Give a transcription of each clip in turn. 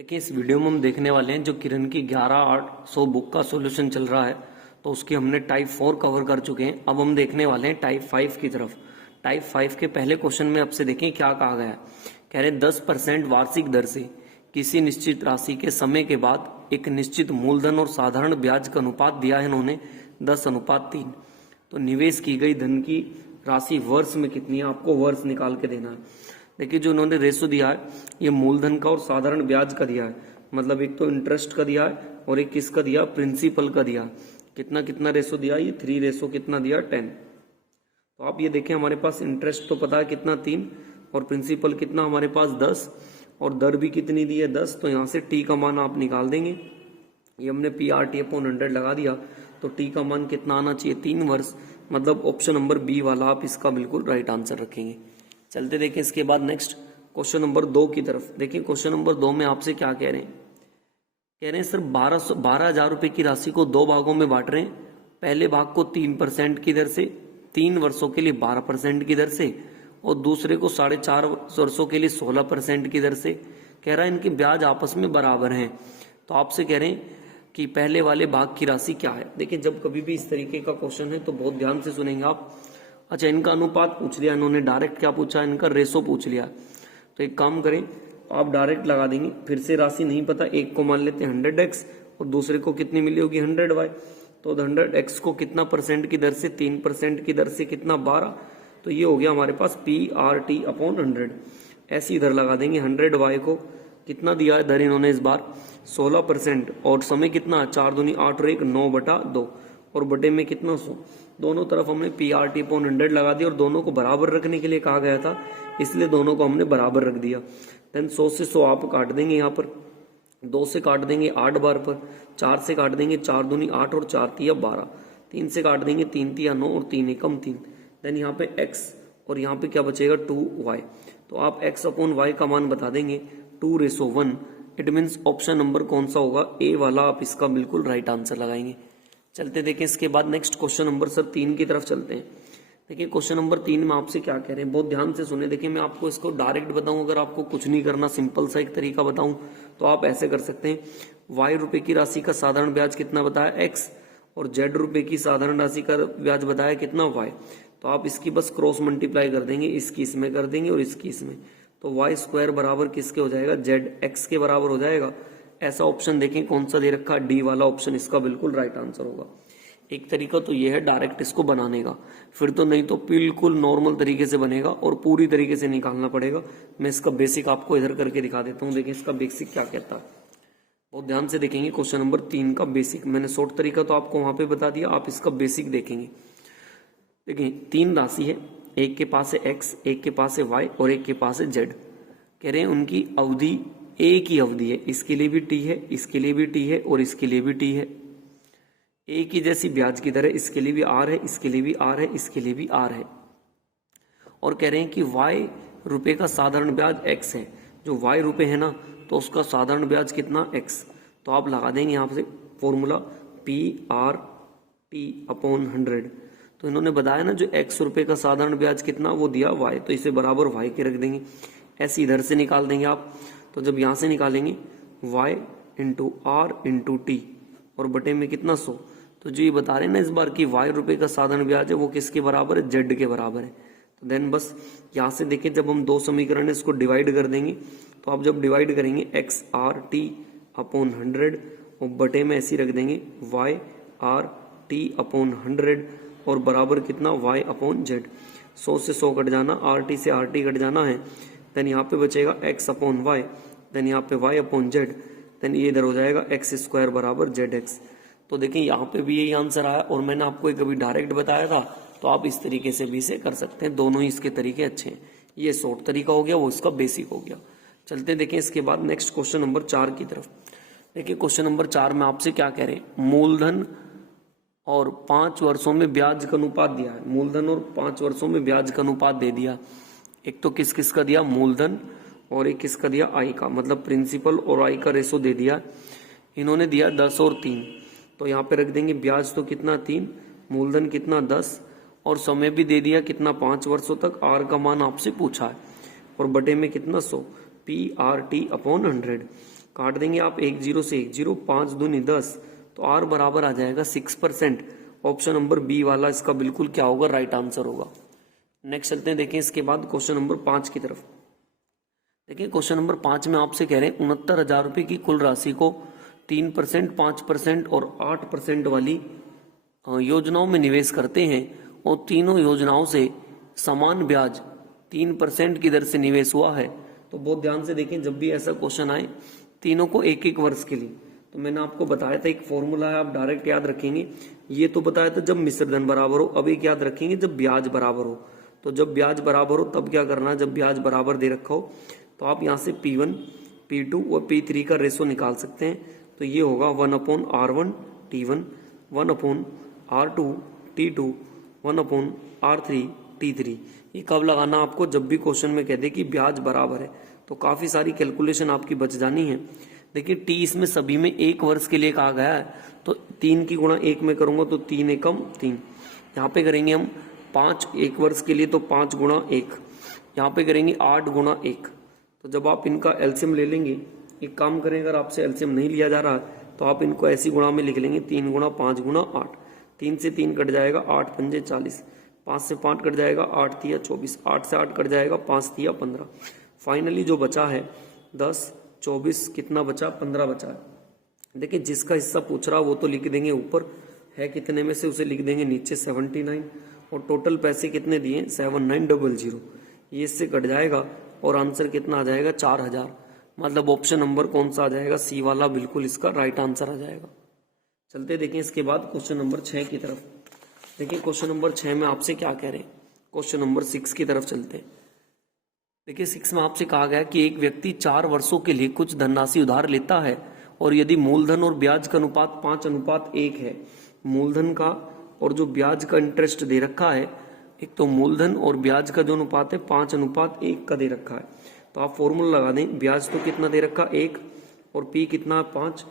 देखिए इस वीडियो में हम देखने वाले हैं जो किरण की 11,800 बुक का सॉल्यूशन चल रहा है। तो उसकी हमने टाइप 4 कवर कर चुके हैं। अब हम देखने वाले हैं टाइप 5 की तरफ। टाइप 5 के पहले क्वेश्चन में आपसे देखें क्या कहा गया है। कह रहे 10% वार्षिक दर से किसी निश्चित राशि के समय के बाद एक निश्चित मूलधन और साधारण ब्याज का अनुपात दिया है इन्होंने 10:3। तो निवेश की गई धन की राशि वर्ष में कितनी है, आपको वर्ष निकाल के देना है। देखिए जो उन्होंने रेशो दिया है ये मूलधन का और साधारण ब्याज का दिया है, मतलब एक तो इंटरेस्ट का दिया है और एक किसका दिया, प्रिंसिपल का दिया। कितना कितना रेशो दिया, ये 3 रेशो कितना दिया 10। तो आप ये देखें हमारे पास इंटरेस्ट तो पता है कितना 3 और प्रिंसिपल कितना हमारे पास 10 और दर भी कितनी दी है 10। तो यहाँ से टी का मान आप निकाल देंगे। ये हमने PRT/100 लगा दिया तो टी का मान कितना आना चाहिए 3 वर्ष, मतलब ऑप्शन नंबर बी वाला आप इसका बिल्कुल राइट आंसर रखेंगे। चलते देखें इसके बाद नेक्स्ट क्वेश्चन नंबर 2 की तरफ। देखिए क्वेश्चन नंबर 2 में आपसे क्या कह रहे हैं। कह रहे हैं सर 12,000 रुपए की राशि को 2 भागों में बांट रहे हैं। पहले भाग को 3% की दर से 3 वर्षों के लिए 12% की दर से और दूसरे को 4.5 वर्षों के लिए 16% की दर से। कह रहा है इनके ब्याज आपस में बराबर हैं। तो आपसे कह रहे हैं कि पहले वाले भाग की राशि क्या है। देखिए जब कभी भी इस तरीके का क्वेश्चन है तो बहुत ध्यान से सुनेंगे आप। अच्छा इनका अनुपात पूछ लिया इन्होंने, डायरेक्ट क्या पूछा, इनका रेशो पूछ लिया। तो एक काम करें आप डायरेक्ट लगा देंगे, फिर से राशि नहीं पता, एक को मान लेते हैं 100x और दूसरे को कितनी मिली होगी 100y। तो 100x को कितना परसेंट की दर से, 3% की दर से कितना 12। तो ये हो गया हमारे पास PRT/100। ऐसी इधर लगा देंगे 100y को कितना दिया है दर इन्होंने इस बार 16% और समय कितना 4 दूनी 8 और 1 9/2 और बटे में कितना 100। दोनों तरफ हमने PRT/100 लगा दिया और दोनों को बराबर रखने के लिए कहा गया था, इसलिए दोनों को हमने बराबर रख दिया। देन 100 से 100 आप काट देंगे, यहाँ पर 2 से काट देंगे 8 बार पर, 4 से काट देंगे 4 दूनी 8 और 4 तिया 12, 3 से काट देंगे 3 तिया 9 और 3 एकम 3। देन यहाँ पे x और यहाँ पे क्या बचेगा 2y। तो आप x/y का मान बता देंगे 2:1। इट मीन्स ऑप्शन नंबर कौन सा होगा, ए वाला आप इसका बिल्कुल राइट आंसर लगाएंगे। चलते देखें इसके बाद नेक्स्ट क्वेश्चन नंबर सर 3 की तरफ चलते हैं। देखिए क्वेश्चन नंबर 3 में आपसे क्या कह रहे हैं, बहुत ध्यान से सुने। देखिए मैं आपको इसको डायरेक्ट बताऊं, अगर आपको कुछ नहीं करना सिंपल सा एक तरीका बताऊं तो आप ऐसे कर सकते हैं। y रुपए की राशि का साधारण ब्याज कितना बताया x और z रुपए की साधारण राशि का ब्याज बताया कितना y। तो आप इसकी बस क्रॉस मल्टीप्लाई कर देंगे, इसकी इसमें कर देंगे और इसकी इसमें। तो y² बराबर किसके हो जाएगा, zx के बराबर हो जाएगा। ऐसा ऑप्शन देखें कौन सा दे रखा, डी वाला ऑप्शन इसका बिल्कुल राइट आंसर होगा। एक तरीका तो यह है डायरेक्ट इसको बनाने का, फिर तो नहीं तो बिल्कुल नॉर्मल तरीके से बनेगा और पूरी तरीके से निकालना पड़ेगा। मैं इसका बेसिक आपको इधर करके दिखा देता हूँ। देखिए इसका बेसिक क्या कहता है, बहुत ध्यान से देखेंगे। क्वेश्चन नंबर 3 का बेसिक मैंने शॉर्ट तरीका तो आपको वहां पे बता दिया, आप इसका बेसिक देखेंगे। देखिए 3 राशि है, एक के पास है x, एक के पास है y और एक के पास है z। कह रहे हैं उनकी अवधि एक ही अवधि है, इसके लिए भी t है, इसके लिए भी t है और इसके लिए भी t है। एक ही जैसी ब्याज की दर है, इसके लिए भी r है, इसके लिए भी r है, इसके लिए भी r है। और कह रहे हैं कि y रुपए का साधारण ब्याज x है। जो y रुपए है ना तो उसका साधारण ब्याज कितना x। तो आप लगा देंगे यहाँ से फॉर्मूला PRT/100। तो इन्होंने बताया ना जो x रुपए का साधारण ब्याज कितना वो दिया y, तो इसे बराबर y के रख देंगे। ऐसे इधर से निकाल देंगे आप। तो जब यहां से निकालेंगे y into r into T और बटे में कितना 100। तो जो ये बता रहे हैं ना इस बार की y रुपए का साधारण ब्याज है वो किसके बराबर है, z के बराबर है। तो देन बस यहां से देखें जब हम 2 समीकरण है इसको डिवाइड कर देंगे। तो आप जब डिवाइड करेंगे XRT/100 और बटे में ऐसे रख देंगे YRT/100 और बराबर कितना y/z। 100 से 100 कट जाना, RT से RT कट जाना है। देन यहाँ पे बचेगा x/y, देन यहाँ पे y/z, देन ये इधर हो जाएगा x² बराबर zx। तो देखिए यहाँ पे भी यही आंसर आया और मैंने आपको कभी डायरेक्ट बताया था तो आप इस तरीके से भी इसे कर सकते हैं। दोनों ही इसके तरीके अच्छे हैं। ये शॉर्ट तरीका हो गया, वो इसका बेसिक हो गया। चलते देखें इसके बाद नेक्स्ट क्वेश्चन नंबर 4 की तरफ। देखिए क्वेश्चन नंबर 4 में आपसे क्या कह रहे हैं, मूलधन और 5 वर्षों में ब्याज का अनुपात दिया है। मूलधन और 5 वर्षों में ब्याज का अनुपात दे दिया। एक तो किस किस का दिया, मूलधन और एक किसका दिया, आई का, मतलब प्रिंसिपल और आई का रेशो दे दिया। इन्होंने दिया 10 और 3। तो यहाँ पे रख देंगे ब्याज तो कितना 3, मूलधन कितना 10 और समय भी दे दिया कितना 5 वर्षों तक। आर का मान आपसे पूछा है और बटे में कितना 100 PRT/100। काट देंगे आप 1 0 से 1 0, 5 दूनी 10, तो आर बराबर आ जाएगा 6%। ऑप्शन नंबर बी वाला इसका बिल्कुल क्या होगा, राइट आंसर होगा। नेक्स्ट चलते हैं, देखें इसके बाद क्वेश्चन नंबर 5 की तरफ। देखिए क्वेश्चन नंबर 5 में आपसे कह रहे हैं 69,000 रुपए की कुल राशि को 3%, 5% और 8% वाली योजनाओं में निवेश करते हैं और तीनों योजनाओं से समान ब्याज 3% की दर से निवेश हुआ है। तो बहुत ध्यान से देखें, जब भी ऐसा क्वेश्चन आए तीनों को एक एक वर्ष के लिए, तो मैंने आपको बताया था एक फॉर्मूला है, आप डायरेक्ट याद रखेंगे। ये तो बताया था जब मिश्र धन बराबर हो, अब एक याद रखेंगे जब ब्याज बराबर हो। तो जब ब्याज बराबर हो तब क्या करना है, जब ब्याज बराबर दे रखा हो तो आप यहाँ से P1, P2 और P3 का रेशो निकाल सकते हैं। तो ये होगा 1/R1 T1, 1/R2 T2, 1/R3 T3। ये कब लगाना आपको, जब भी क्वेश्चन में कह दे कि ब्याज बराबर है। तो काफी सारी कैलकुलेशन आपकी बच जानी है। देखिए टी इसमें सभी में 1 वर्ष के लिए कहा गया है, तो 3 की गुणा 1 में करूंगा तो 3 एकम 3। यहाँ पे करेंगे हम 5 1 वर्ष के लिए, तो 5 गुणा 1। यहाँ पे करेंगे 8 गुणा 1। तो जब आप इनका एलसीएम ले लेंगे, एक काम करें, अगर आपसे एलसीएम नहीं लिया जा रहा तो आप इनको ऐसी गुणा में लिख लेंगे, 3 गुणा 5 गुणा 8। 3 से 3 कट जाएगा, 8 पंजे 40, 5 से 5 कट जाएगा, 8 तिया 24, 8 से 8 कट जाएगा, 5 तिया 15। फाइनली जो बचा है 10, 24, कितना बचा, 15 बचा है। देखिए जिसका हिस्सा पूछ रहा वो तो लिख देंगे ऊपर, है कितने में से उसे लिख देंगे नीचे 79, और टोटल पैसे कितने दिए 7900, ये इससे कट जाएगा और आंसर कितना आ जाएगा 4000। मतलब ऑप्शन नंबर कौन सा आ जाएगा, सी वाला बिल्कुल इसका राइट आंसर आ जाएगा। चलते देखें इसके बाद क्वेश्चन नंबर 6 की तरफ। देखिए क्वेश्चन नंबर 6 में आपसे क्या कह रहे हैं, क्वेश्चन नंबर 6 की तरफ चलते हैं। देखिए 6 में आपसे कहा गया कि एक व्यक्ति 4 वर्षों के लिए कुछ धनराशि उधार लेता है और यदि मूलधन और ब्याज का अनुपात 5:1 है, मूलधन का और जो ब्याज का इंटरेस्ट दे रखा है, एक तो मूलधन और ब्याज का जो अनुपात है 5:1 का दे रखा है। तो आप फॉर्मूला लगा दें, ब्याज तो कितना दे रखा 1 और पी कितना 5,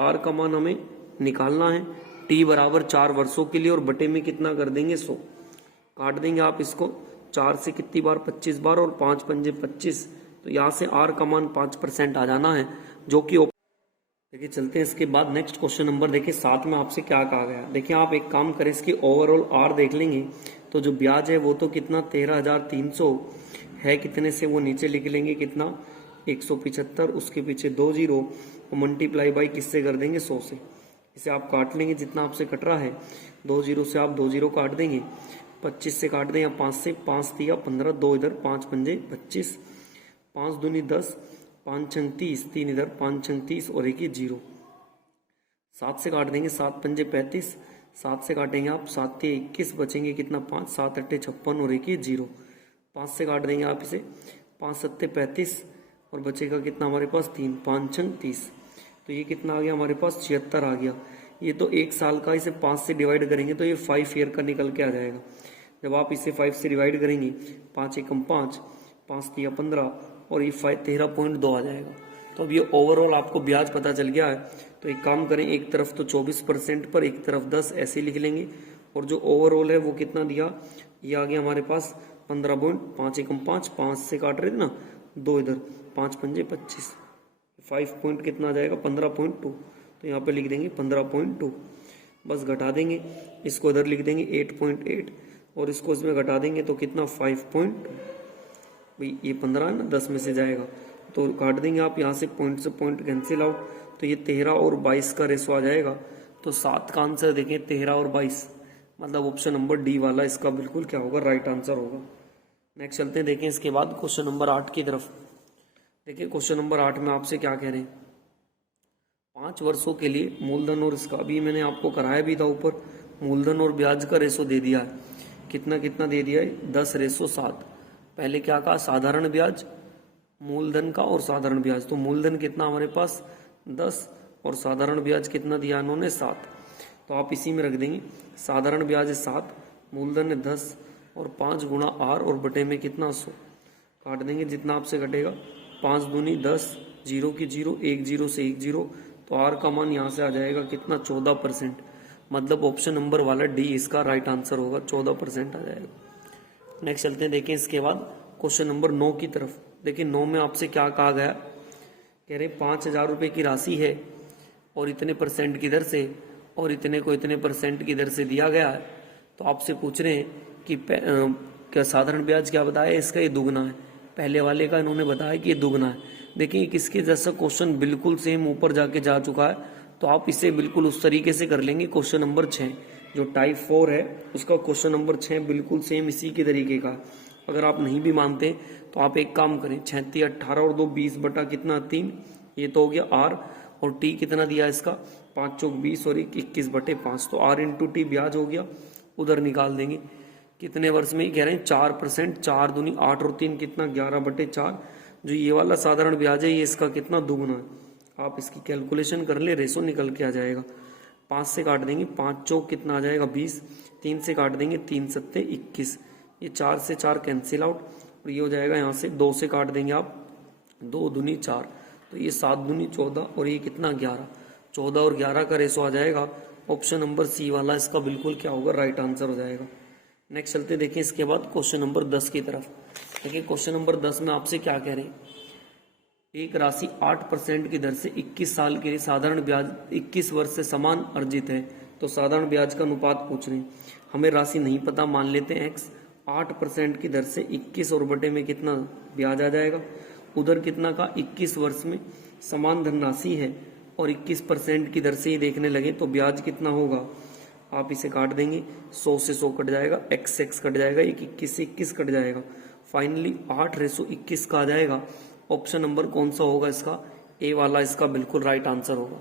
आर का मान हमें निकालना है, टी बराबर 4 वर्षों के लिए और बटे में कितना कर देंगे 100। काट देंगे आप इसको, 4 से कितनी बार 25 बार और 5 पंजे 25, तो यहाँ से आर का मान 5% आ जाना है, जो कि देखिए चलते हैं इसके बाद नेक्स्ट क्वेश्चन नंबर। देखिए 7 में आपसे क्या कहा गया। देखिए आप एक काम करें, इसकी ओवरऑल आर देख लेंगे, तो जो ब्याज है वो तो कितना 13,300 है, कितने से वो नीचे लिख लेंगे कितना 175, उसके पीछे 2 जीरो और मल्टीप्लाई बाई किससे कर देंगे 100 से। इसे आप काट लेंगे जितना आपसे कट रहा है, 2 जीरो से आप 2 जीरो काट देंगे, 25 से काट दें या 5 से, 5 तिया 15, 2 इधर 5 पंजे 25, 5 दूनी 10, 5 छंग 30, 3 इधर 5 छंग 30 और एक ही जीरो। 7 से काट देंगे, 7 पंजे 35, 7 से काटेंगे आप 7 तिया 21, बचेंगे कितना 5, 7 अट्ठे 56 और एक ही जीरो। 5 से काट देंगे आप इसे, 5 सत्ते 35 और बचेगा कितना हमारे पास 3, 5 छंग 30। तो ये कितना आ गया हमारे पास 76 आ गया। ये तो 1 साल का, इसे 5 से डिवाइड करेंगे तो ये 5 ईयर का निकल के आ जाएगा। जब आप इसे 5 से डिवाइड करेंगे, 5 एकम 5, 5 तिया 15 और ये 13.2 आ जाएगा। तो अब ये ओवरऑल आपको ब्याज पता चल गया है। तो एक काम करें, एक तरफ तो 24% पर, एक तरफ 10 ऐसे लिख लेंगे, और जो ओवरऑल है वो कितना दिया, ये आ गया हमारे पास 15.5 एकम 5, 5 से काट रहे थे ना, 2 इधर 5 पंजे 25, 5 पॉइंट कितना आ जाएगा 15.2। तो यहाँ पे लिख देंगे 15.2, बस घटा देंगे, इसको इधर लिख देंगे 8.8 और इसको इसमें घटा देंगे तो कितना 5 भाई ये 15 है ना, 10 में से जाएगा तो काट देंगे आप यहाँ से, पॉइंट से पॉइंट कैंसिल आउट, तो ये 13 और 22 का रेशो आ जाएगा। तो 7 का आंसर देखें 13 और 22, मतलब ऑप्शन नंबर डी वाला इसका बिल्कुल क्या होगा, राइट आंसर होगा। नेक्स्ट चलते हैं, देखें इसके बाद क्वेश्चन नंबर 8 की तरफ। देखिए क्वेश्चन नंबर 8 में आपसे क्या कह रहे हैं, 5 वर्षों के लिए मूलधन और इसका अभी मैंने आपको कराया भी था ऊपर, मूलधन और ब्याज का रेशो दे दिया है, कितना कितना दे दिया है 10:7। पहले क्या कहा, साधारण ब्याज, मूलधन का और साधारण ब्याज। तो मूलधन कितना हमारे पास 10 और साधारण ब्याज कितना दिया इन्होंने 7। तो आप इसी में रख देंगे, साधारण ब्याज है 7, मूलधन है 10 और 5 गुणा आर और बटे में कितना 100। काट देंगे जितना आपसे कटेगा, 5 दूनी 10, जीरो की जीरो, 1 जीरो से 1 जीरो, तो आर का मान यहाँ से आ जाएगा कितना 14%। मतलब ऑप्शन नंबर वाला डी इसका राइट आंसर होगा, 14% आ जाएगा। नेक्स्ट चलते हैं, देखें इसके बाद क्वेश्चन नंबर 9 की तरफ। देखिए 9 में आपसे क्या कहा गया कह रहे 5,000 रुपये की राशि है और इतने परसेंट की दर से और इतने को इतने परसेंट की दर से दिया गया है। तो आपसे पूछ रहे हैं कि क्या साधारण ब्याज क्या बताया, इसका ये दुगना है। पहले वाले का इन्होंने बताया कि ये दुगना है। देखिए किसके जैसा क्वेश्चन बिल्कुल सेम ऊपर जाके जा चुका है, तो आप इसे बिल्कुल उस तरीके से कर लेंगे। क्वेश्चन नंबर 6 जो टाइप 4 है उसका क्वेश्चन नंबर 6 बिल्कुल सेम इसी के तरीके का। अगर आप नहीं भी मानते तो आप एक काम करें, 36 18 और 2 20 बटा कितना 3, ये तो हो गया आर, और टी कितना दिया इसका 5 चौक 20 और 21 बटे 5, तो आर इंटू टी ब्याज हो गया, उधर निकाल देंगे। कितने वर्ष में कह रहे हैं 4%, 4 दूनी 8 और 3 कितना 11 बटे 4। जो ये वाला साधारण ब्याज है ये इसका कितना दुगुना है। आप इसकी कैलकुलेशन कर ले, रेशो निकल के आ जाएगा। 5 से काट देंगे, 5 चौक कितना आ जाएगा 20, 3 से काट देंगे 3 सत्ते 21, ये 4 से 4 कैंसिल आउट, और ये हो जाएगा यहाँ से 2 से काट देंगे आप 2 दूनी 4, तो ये 7 दूनी 14 और ये कितना 11, 14 और 11 का रेशो आ जाएगा। ऑप्शन नंबर सी वाला इसका बिल्कुल क्या होगा, राइट आंसर हो जाएगा। नेक्स्ट चलते देखिए इसके बाद क्वेश्चन नंबर 10 की तरफ। देखिए क्वेश्चन नंबर 10 में आपसे क्या कह रहे हैं, एक राशि 8% की दर से 21 साल के लिए साधारण ब्याज 21 वर्ष से समान अर्जित है, तो साधारण ब्याज का अनुपात पूछ रहे हैं। हमें राशि नहीं पता, मान लेते हैं x, 8% की दर से 21 और बटे में कितना ब्याज आ जाएगा, उधर कितना का 21 वर्ष में समान धनराशि है और 21% की दर से ही देखने लगे तो ब्याज कितना होगा। आप इसे काट देंगे, 100 से 100 कट जाएगा, x कट जाएगा, 21 से 21 कट जाएगा, फाइनली 8:21 का आ जाएगा। ऑप्शन नंबर कौन सा होगा इसका, ए वाला इसका बिल्कुल राइट आंसर होगा।